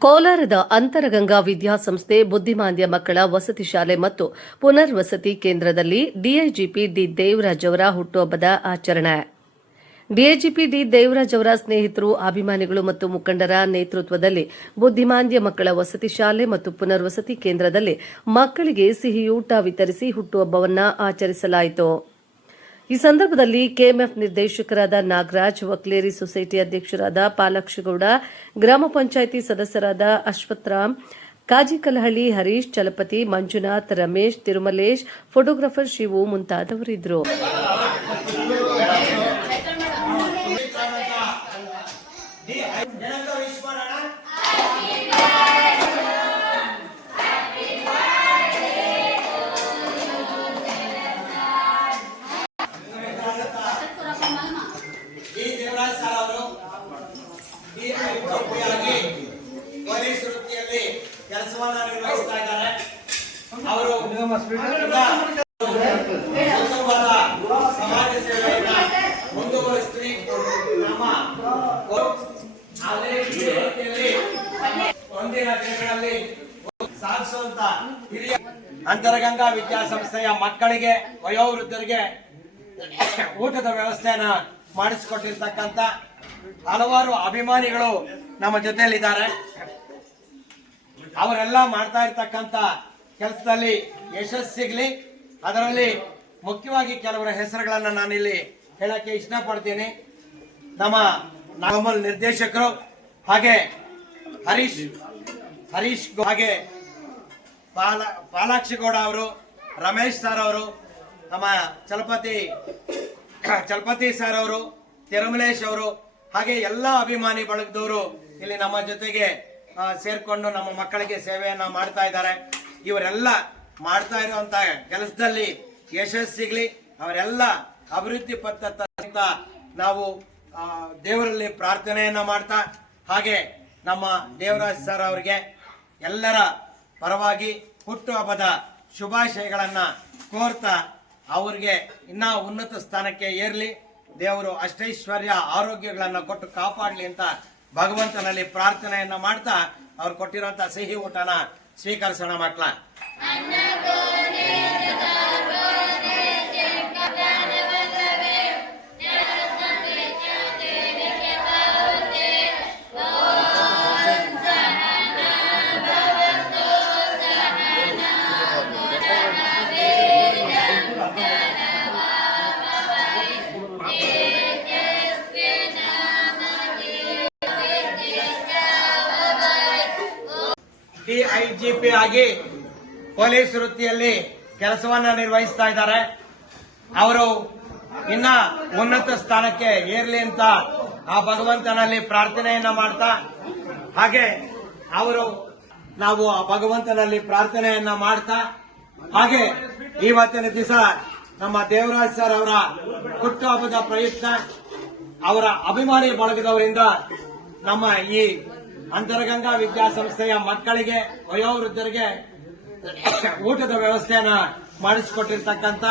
ಕೋಲಾರದ ಅಂತರಗಂಗಾ ವಿದ್ಯಾಸಂಸ್ಥೆ ಬುದ್ಧಿಮಾಂದ್ಯ ಮಕ್ಕಳ ವಸತಿ ಶಾಲೆ ಮತ್ತು ಪುನರ್ವಸತಿ ಕೇಂದ್ರದಲ್ಲಿ ಡಿಐಜಿಪಿ ಡಿ ದೇವರಾಜ್ ಅವರ ಹುಟ್ಟುಹಬ್ಬದ ಆಚರಣೆ. ಡಿಐಜಿಪಿ ಡಿ ದೇವರಾಜ್ ಅವರ ಸ್ನೇಹಿತರು, ಅಭಿಮಾನಿಗಳು ಮತ್ತು ಮುಖಂಡರ ನೇತೃತ್ವದಲ್ಲಿ ಬುದ್ಧಿಮಾಂದ್ಯ ಮಕ್ಕಳ ವಸತಿ ಶಾಲೆ ಮತ್ತು ಪುನರ್ವಸತಿ ಕೇಂದ್ರದಲ್ಲಿ ಮಕ್ಕಳಿಗೆ ಸಿಹಿಯೂಟ ವಿತರಿಸಿ ಹುಟ್ಟುಹಬ್ಬವನ್ನು ಆಚರಿಸಲಾಯಿತು. ಈ ಸಂದರ್ಭದಲ್ಲಿ ಕೆಎಂಎಫ್ ನಿರ್ದೇಶಕರಾದ ನಾಗರಾಜ್, ವಕ್ಲೇರಿ ಸೊಸೈಟಿ ಅಧ್ಯಕ್ಷರಾದ ಪಾಲಾಕ್ಷಗೌಡ, ಗ್ರಾಮ ಪಂಚಾಯಿತಿ ಸದಸ್ಯರಾದ ಅಶ್ವತ್ಥರಾಮ್, ಕಾಜಿಕಲಹಳ್ಳಿ ಹರೀಶ್, ಚಲಪತಿ, ಮಂಜುನಾಥ್, ರಮೇಶ್, ತಿರುಮಲೇಶ್, ಫೋಟೋಗ್ರಾಫರ್ ಶಿವು ಮುಂತಾದವರಿದ್ದರು. ಪೊಲೀಸ್ ವೃತ್ತಿಯಲ್ಲಿ ಕೆಲಸವನ್ನ ನಿರ್ವಹಿಸ್ತಾ ಇದ್ದಾರೆ. ಅವರು ಸಮಾಜ ಸೇವೆಯನ್ನ ಮುಂದುವರಿಸಿ ನಮ್ಮ ಒಂದಿನ ದಿನಗಳಲ್ಲಿ ಸಾಧಿಸುವಂತ ಹಿರಿಯ ಅಂತರಗಂಗಾ ವಿದ್ಯಾಸಂಸ್ಥೆಯ ಮಕ್ಕಳಿಗೆ, ವಯೋವೃದ್ಧರಿಗೆ ಊಟದ ವ್ಯವಸ್ಥೆಯನ್ನ ಮಾಡಿಸಿಕೊಟ್ಟಿರ್ತಕ್ಕಂಥ ಹಲವಾರು ಅಭಿಮಾನಿಗಳು ನಮ್ಮ ಜೊತೆಯಲ್ಲಿದ್ದಾರೆ. ಅವರೆಲ್ಲ ಮಾಡ್ತಾ ಇರ್ತಕ್ಕಂಥ ಕೆಲಸದಲ್ಲಿ ಯಶಸ್ಸು ಸಿಗ್ಲಿ. ಅದರಲ್ಲಿ ಮುಖ್ಯವಾಗಿ ಕೆಲವರ ಹೆಸರುಗಳನ್ನ ನಾನಿಲ್ಲಿ ಹೇಳಕ್ಕೆ ಇಷ್ಟಪಡ್ತೀನಿ. ನಮ್ಮ ನಾಗಮಲ್ ನಿರ್ದೇಶಕರು, ಹಾಗೆ ಹರೀಶ್, ಹಾಗೆ ಪಾಲಾಕ್ಷಗೌಡ ಅವರು, ರಮೇಶ್ ಸರ್ ಅವರು, ನಮ್ಮ ಚಲಪತಿ ಸರ್ ಅವರು, ತಿರುಮಲೇಶ್ ಅವರು, ಹಾಗೆ ಎಲ್ಲ ಅಭಿಮಾನಿ ಬಳಗದವರು ಇಲ್ಲಿ ನಮ್ಮ ಜೊತೆಗೆ ಸೇರ್ಕೊಂಡು ನಮ್ಮ ಮಕ್ಕಳಿಗೆ ಸೇವೆಯನ್ನ ಮಾಡ್ತಾ ಇದ್ದಾರೆ. ಇವರೆಲ್ಲ ಮಾಡ್ತಾ ಇರುವಂತ ಕೆಲಸದಲ್ಲಿ ಯಶಸ್ಸು ಸಿಗ್ಲಿ, ಅವರೆಲ್ಲ ಅಭಿವೃದ್ಧಿ ಪತ್ತ ನಾವು ದೇವರಲ್ಲಿ ಪ್ರಾರ್ಥನೆಯನ್ನ ಮಾಡ್ತಾ, ಹಾಗೆ ನಮ್ಮ ದೇವರಾಜ್ ಸರ್ ಅವರಿಗೆ ಎಲ್ಲರ ಪರವಾಗಿ ಹುಟ್ಟುಹಬ್ಬದ ಶುಭಾಶಯಗಳನ್ನ ಕೋರ್ತಾ, ಅವ್ರಿಗೆ ಇನ್ನ ಉನ್ನತ ಸ್ಥಾನಕ್ಕೆ ಏರ್ಲಿ, ದೇವರು ಅಷ್ಟೈಶ್ವರ್ಯ ಆರೋಗ್ಯಗಳನ್ನ ಕೊಟ್ಟು ಕಾಪಾಡಲಿ ಅಂತ ಭಗವಂತನಲ್ಲಿ ಪ್ರಾರ್ಥನೆಯನ್ನ ಮಾಡ್ತಾ ಅವ್ರು ಕೊಟ್ಟಿರುವಂತಹ ಸಿಹಿ ಊಟನ ಸ್ವೀಕರಿಸೋಣ ಮಕ್ಕಳ. ಡಿಐಜಿಪಿ ಆಗಿ ಪೊಲೀಸ್ ವೃತ್ತಿಯಲ್ಲಿ ಕೆಲಸವನ್ನ ನಿರ್ವಹಿಸ್ತಾ ಇದ್ದಾರೆ. ಅವರು ಇನ್ನ ಉನ್ನತ ಸ್ಥಾನಕ್ಕೆ ಏರ್ಲಿ ಅಂತ ಆ ಭಗವಂತನಲ್ಲಿ ಪ್ರಾರ್ಥನೆಯನ್ನ ಮಾಡ್ತಾ, ಹಾಗೆ ನಾವು ಆ ಭಗವಂತನಲ್ಲಿ ಪ್ರಾರ್ಥನೆಯನ್ನ ಮಾಡ್ತಾ, ಹಾಗೆ ಇವತ್ತಿನ ದಿವಸ ನಮ್ಮ ದೇವರಾಜ್ ಸರ್ ಅವರ ಹುಟ್ಟುಹಬ್ಬದ ಪ್ರಯುಕ್ತ ಅವರ ಅಭಿಮಾನಿ ಬಳಗದವರಿಂದ ನಮ್ಮ ಈ ಅಂತರಗಂಗಾ ವಿದ್ಯಾಸಂಸ್ಥೆಯ ಮಕ್ಕಳಿಗೆ, ವಯೋವೃದ್ಧರಿಗೆ ಊಟದ ವ್ಯವಸ್ಥೆಯನ್ನ ಮಾಡಿಸಿಕೊಟ್ಟಿರ್ತಕ್ಕಂಥ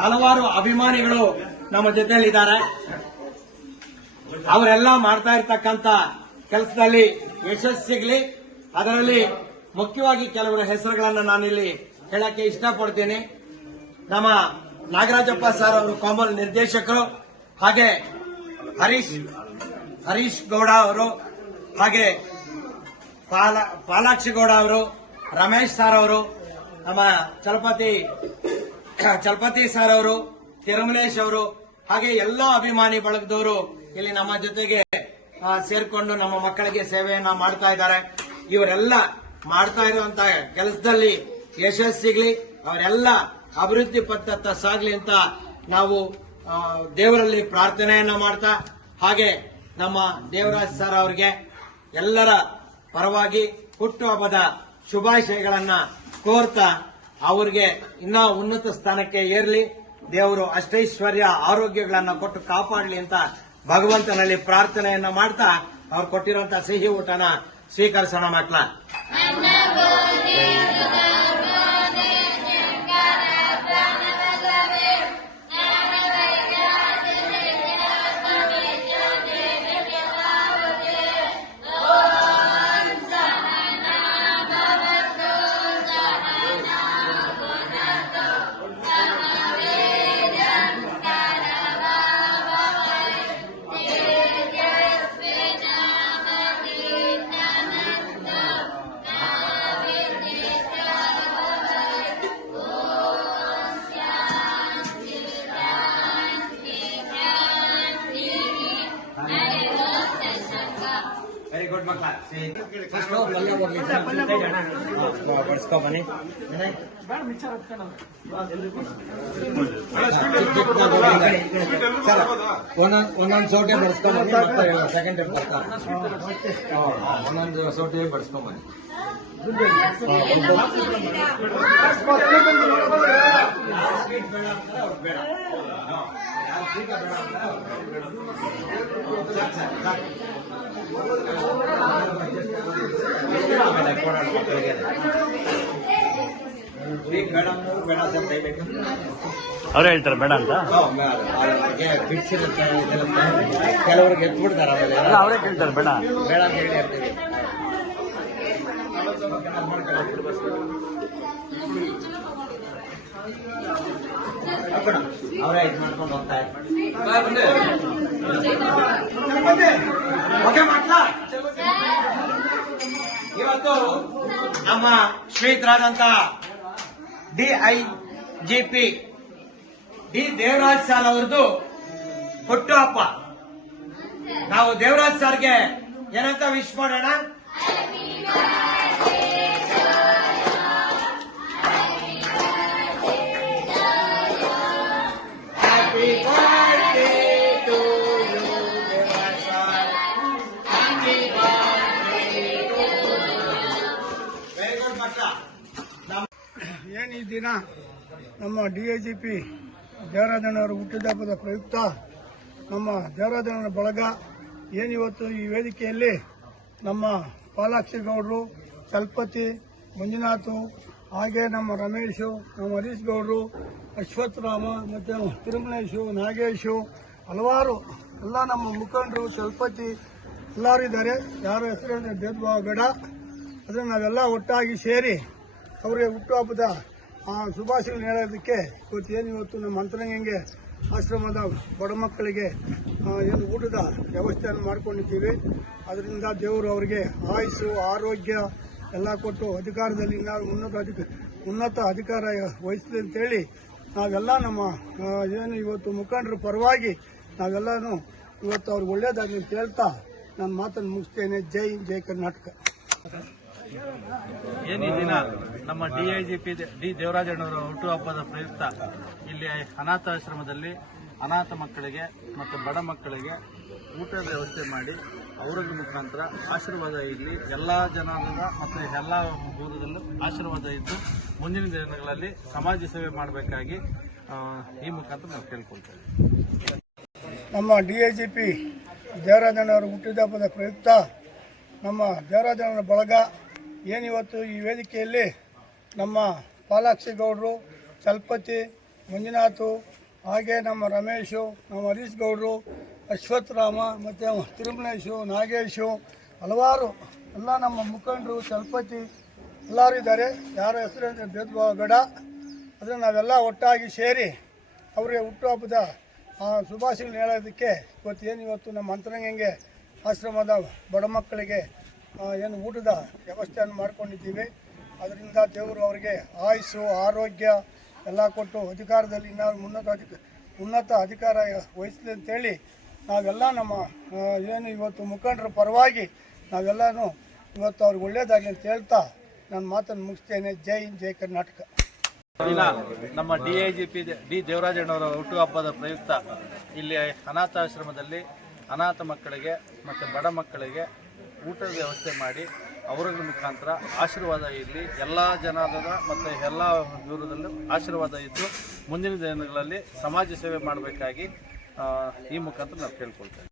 ಹಲವಾರು ಅಭಿಮಾನಿಗಳು ನಮ್ಮ ಜೊತೆಯಲ್ಲಿದ್ದಾರೆ. ಅವರೆಲ್ಲ ಮಾಡ್ತಾ ಇರ್ತಕ್ಕಂಥ ಕೆಲಸದಲ್ಲಿ ಯಶಸ್ಸು ಸಿಗ್ಲಿ. ಅದರಲ್ಲಿ ಮುಖ್ಯವಾಗಿ ಕೆಲವರ ಹೆಸರುಗಳನ್ನ ನಾನಿಲ್ಲಿ ಹೇಳಕ್ಕೆ ಇಷ್ಟಪಡ್ತೀನಿ. ನಮ್ಮ ನಾಗರಾಜಪ್ಪ ಸರ್ ಅವರು ಕೋಮಲ್ ನಿರ್ದೇಶಕರು, ಹಾಗೆ ಹರೀಶ್ ಗೌಡ ಅವರು, ಹಾಗೆ ಪಾಲಾಕ್ಷಗೌಡ ಅವರು, ರಮೇಶ್ ಸರ್ ಅವರು, ನಮ್ಮ ಚಲಪತಿ ಸರ್ ಅವರು, ತಿರುಮಲೇಶ್ ಅವರು, ಹಾಗೆ ಎಲ್ಲ ಅಭಿಮಾನಿ ಬಳಗದವರು ಇಲ್ಲಿ ನಮ್ಮ ಜೊತೆಗೆ ಸೇರ್ಕೊಂಡು ನಮ್ಮ ಮಕ್ಕಳಿಗೆ ಸೇವೆಯನ್ನ ಮಾಡ್ತಾ ಇದ್ದಾರೆ. ಇವರೆಲ್ಲ ಮಾಡ್ತಾ ಇರುವಂತಹ ಕೆಲಸದಲ್ಲಿ ಯಶಸ್ಸು ಸಿಗ್ಲಿ, ಅವರೆಲ್ಲ ಅಭಿವೃದ್ಧಿ ಪತ್ತ ಸಾಗ್ಲಿ ಅಂತ ನಾವು ದೇವರಲ್ಲಿ ಪ್ರಾರ್ಥನೆಯನ್ನ ಮಾಡ್ತಾ, ಹಾಗೆ ನಮ್ಮ ದೇವರಾಜ್ ಸರ್ ಅವರಿಗೆ ಎಲ್ಲರ ಪರವಾಗಿ ಹುಟ್ಟುಹಬ್ಬದ ಶುಭಾಶಯಗಳನ್ನ ಕೋರ್ತಾ, ಅವರಿಗೆ ಇನ್ನ ಉನ್ನತ ಸ್ಥಾನಕ್ಕೆ ಏರ್ಲಿ, ದೇವರು ಅಷ್ಟೈಶ್ವರ್ಯ ಆರೋಗ್ಯಗಳನ್ನ ಕೊಟ್ಟು ಕಾಪಾಡಲಿ ಅಂತ ಭಗವಂತನಲ್ಲಿ ಪ್ರಾರ್ಥನೆಯನ್ನ ಮಾಡ್ತಾ ಅವ್ರು ಕೊಟ್ಟಿರುವಂತಹ ಸಿಹಿ ಊಟನ ಸ್ವೀಕರಿಸೋಣ ಮಕ್ಕಳ. ಬಡಿಸ್ಕೊ ಬನ್ನಿ. ಒಂದೊಂದು ಸೌಟೆ ಬಡಿಸ್ಕೊಂಡ್ ಬನ್ನಿ, ಮತ್ತೆ ಸೆಕೆಂಡ್ ಟೈಮ್ ಒಂದೊಂದು ಸೌಟೆ ಬಡಿಸ್ಕೊಂಡ್ ಬನ್ನಿ. ಅವ್ರು ಹೇಳ್ತಾರೆ ಬೇಡ ಅಂತ, ಬಿಡ್ಸಿರುತ್ತೆ ಕೆಲವ್ರಿಗೆ ಎತ್ಬಿಡ್ತಾರೆ, ಆಮೇಲೆ ಅವರೇ ಕೇಳ್ತಾರೆ ಬೇಡ ಬೇಡ ಅಂತ ಹೇಳಿ ಇರ್ತೀವಿ. ಅವರೇ ಇದು ಮಾಡ್ಕೊಂಡು ಹೋಗ್ತಾ ಇವತ್ತು ನಮ್ಮ ಶ್ರೀಯುತರಾದಂತ DIGP ಡಿ ದೇವರಾಜ್ ಸರ್ ಅವ್ರದ್ದು ಹುಟ್ಟು ಹಬ್ಬ. ನಾವು ದೇವರಾಜ್ ಸರ್ಗೆ ಏನಂತ ವಿಶ್ ಮಾಡೋಣ? Happy birthday to you, Devraj sir. Happy birthday to you. Very good, Batra. ಏನು ಈ ದಿನ ನಮ್ಮ DIGP ದೇವರಾಜಣ್ಣವರ ಹುಟ್ಟಿದಬ್ಬದ ಪ್ರಯುಕ್ತ ನಮ್ಮ ದೇವರಾಜಣ್ಣನ ಬಳಗ ಏನಿವತ್ತು ಈ ವೇದಿಕೆಯಲ್ಲಿ ನಮ್ಮ ಪಾಲಾಕ್ಷಿ ಗೌಡರು, ಚಲಪತಿ, ಮಂಜುನಾಥು, ಹಾಗೆ ನಮ್ಮ ರಮೇಶು, ನಮ್ಮ ಹರೀಶ್ ಗೌಡರು, ಅಶ್ವತ್ಥರಾಮ, ಮತ್ತು ತಿರುಮಲೇಶು, ನಾಗೇಶು, ಹಲವಾರು ಎಲ್ಲ ನಮ್ಮ ಮುಖಂಡರು, ಚಲಪತಿ ಎಲ್ಲರೂ ಇದ್ದಾರೆ. ಯಾರ ಹೆಸರು ಭೇದ ಭಾವ ಬೇಡ. ಅದನ್ನು ನಾವೆಲ್ಲ ಒಟ್ಟಾಗಿ ಸೇರಿ ಅವರಿಗೆ ಹುಟ್ಟುಹಬ್ಬದ ಶುಭಾಶಯಗಳು ಹೇಳೋದಕ್ಕೆ ಇವತ್ತು ನಮ್ಮ ಅಂತರಂಗಂಗೆ ಆಶ್ರಮದ ಬಡ ಮಕ್ಕಳಿಗೆ ಏನು ಊಟದ ವ್ಯವಸ್ಥೆಯನ್ನು ಮಾಡಿಕೊಂಡಿದ್ದೀವಿ. ಅದರಿಂದ ದೇವರು ಅವರಿಗೆ ಆಯುಸ್ಸು, ಆರೋಗ್ಯ ಎಲ್ಲ ಕೊಟ್ಟು ಅಧಿಕಾರದಲ್ಲಿ ನಾವು ಉನ್ನತ ಅಧಿಕಾರ ವಹಿಸಲಿ ಅಂತೇಳಿ ನಾವೆಲ್ಲ ನಮ್ಮ ಏನು ಇವತ್ತು ಮುಖಂಡರ ಪರವಾಗಿ ನಾವೆಲ್ಲನೂ ಇವತ್ತು ಅವ್ರಿಗೆ ಒಳ್ಳೇದಾಗಲಿ ಅಂತ ಹೇಳ್ತಾ ನನ್ನ ಮಾತನ್ನು ಮುಗಿಸ್ತೇನೆ. ಜೈ ಕರ್ನಾಟಕ. ಏನು ಈ ದಿನ ನಮ್ಮ DIGP ಡಿ ದೇವರಾಜಣ್ಣವರ ಹುಟ್ಟುಹಬ್ಬದ ಪ್ರಯುಕ್ತ ಇಲ್ಲಿ ಅನಾಥಾಶ್ರಮದಲ್ಲಿ ಅನಾಥ ಮಕ್ಕಳಿಗೆ ಮತ್ತು ಬಡ ಮಕ್ಕಳಿಗೆ ಊಟದ ವ್ಯವಸ್ಥೆ ಮಾಡಿ ಅವರ ಮುಖಾಂತರ ಆಶೀರ್ವಾದ ಇಲ್ಲಿ ಎಲ್ಲ ಜನಾಂಗದ ಮತ್ತು ಎಲ್ಲ ದೂರದಲ್ಲೂ ಆಶೀರ್ವಾದ ಇದ್ದು ಮುಂದಿನ ದಿನಗಳಲ್ಲಿ ಸಮಾಜ ಸೇವೆ ಮಾಡಬೇಕಾಗಿ ಈ ಮುಖಾಂತರ ನಾವು ಕೇಳ್ಕೊಳ್ತೇವೆ. ನಮ್ಮ DIGP ದೇವರಾಜಣ್ಣವರ ಹುಟ್ಟಿದಬ್ಬದ ಪ್ರಯುಕ್ತ ನಮ್ಮ ದೇವರಾಜಣ್ಣನ ಬಳಗ ಏನಿವತ್ತು ಈ ವೇದಿಕೆಯಲ್ಲಿ ನಮ್ಮ ಪಾಲಾಕ್ಷಿ ಗೌಡರು, ಚಲಪತಿ, ಮಂಜುನಾಥು, ಹಾಗೆ ನಮ್ಮ ರಮೇಶು, ನಮ್ಮ ಹರೀಶ್ ಗೌಡರು, ಅಶ್ವತ್ಥರಾಮ, ಮತ್ತು ತಿರುಮಲೇಶು, ನಾಗೇಶು, ಹಲವಾರು ಎಲ್ಲ ನಮ್ಮ ಮುಖಂಡರು, ಚಲಪತಿ ಎಲ್ಲರೂ ಇದ್ದಾರೆ. ಯಾರ ಹೆಸರು ಭೇದ ಭಾವ ಬೇಡ. ಅದನ್ನು ನಾವೆಲ್ಲ ಒಟ್ಟಾಗಿ ಸೇರಿ ಅವರಿಗೆ ಹುಟ್ಟುಹಬ್ಬದ ಶುಭಾಶಯಗಳು ಹೇಳೋದಕ್ಕೆ ಇವತ್ತು ನಮ್ಮ ಅಂತರಂಗಂಗೆ ಆಶ್ರಮದ ಬಡ ಮಕ್ಕಳಿಗೆ ಏನು ಊಟದ ವ್ಯವಸ್ಥೆಯನ್ನು ಮಾಡಿಕೊಂಡಿದ್ದೀವಿ. ಅದರಿಂದ ದೇವರು ಅವರಿಗೆ ಆಯುಸ್ಸು, ಆರೋಗ್ಯ ಎಲ್ಲ ಕೊಟ್ಟು ಅಧಿಕಾರದಲ್ಲಿ ನಾವು ಉನ್ನತ ಅಧಿಕಾರ ವಹಿಸಲಿ ಅಂತೇಳಿ ನಾವೆಲ್ಲ ನಮ್ಮ ಏನು ಇವತ್ತು ಮುಖಂಡರ ಪರವಾಗಿ ನಾವೆಲ್ಲನೂ ಇವತ್ತು ಅವ್ರಿಗೆ ಒಳ್ಳೇದಾಗಲಿ ಅಂತ ಹೇಳ್ತಾ ನನ್ನ ಮಾತನ್ನು ಮುಗಿಸ್ತೇನೆ. ಜೈ ಕರ್ನಾಟಕ. ಇಲ್ಲ, ನಮ್ಮ DIGP ಡಿ ದೇವರಾಜಣ್ಣವರ ಹುಟ್ಟುಹಬ್ಬದ ಪ್ರಯುಕ್ತ ಇಲ್ಲಿ ಅನಾಥಾಶ್ರಮದಲ್ಲಿ ಅನಾಥ ಮಕ್ಕಳಿಗೆ ಮತ್ತು ಬಡ ಮಕ್ಕಳಿಗೆ ಊಟದ ವ್ಯವಸ್ಥೆ ಮಾಡಿ ಅವರ ಮುಖಾಂತರ ಆಶೀರ್ವಾದ ಇಲ್ಲಿ ಎಲ್ಲ ಜನಾಂಗದ ಮತ್ತು ಎಲ್ಲ ದೂರದಲ್ಲೂ ಆಶೀರ್ವಾದ ಇದ್ದು ಮುಂದಿನ ದಿನಗಳಲ್ಲಿ ಸಮಾಜ ಸೇವೆ ಮಾಡಬೇಕಾಗಿ ಈ ಮುಖಾಂತರ ನಾವು ಕೇಳ್ಕೊಳ್ತೇವೆ.